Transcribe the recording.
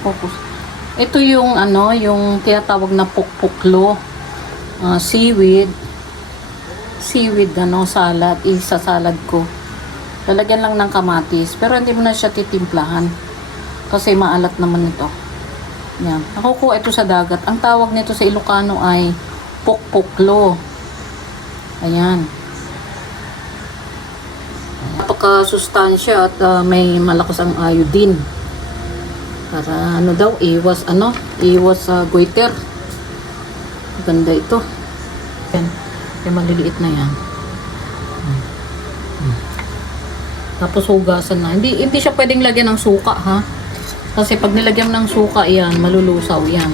Focus. Ito yung ano, yung tinatawag na pukpuklo. Seaweed. Seaweed ano, salad. Isa salad ko. Lalagyan lang ng kamatis. Pero hindi mo na siya titimplahan. Kasi maalat naman ito. Yan. Nakukuha ito sa dagat. Ang tawag nito sa Ilocano ay pukpuklo. Ayan. Napaka-sustansya at may malakas ang iodine. Para ano daw, iwas goiter. Ganda ito. Yan. Yung maliliit na yan. Tapos hugasan na. Hindi siya pwedeng lagyan ng suka, ha? Kasi pag nilagyan ng suka yan, malulusaw yan.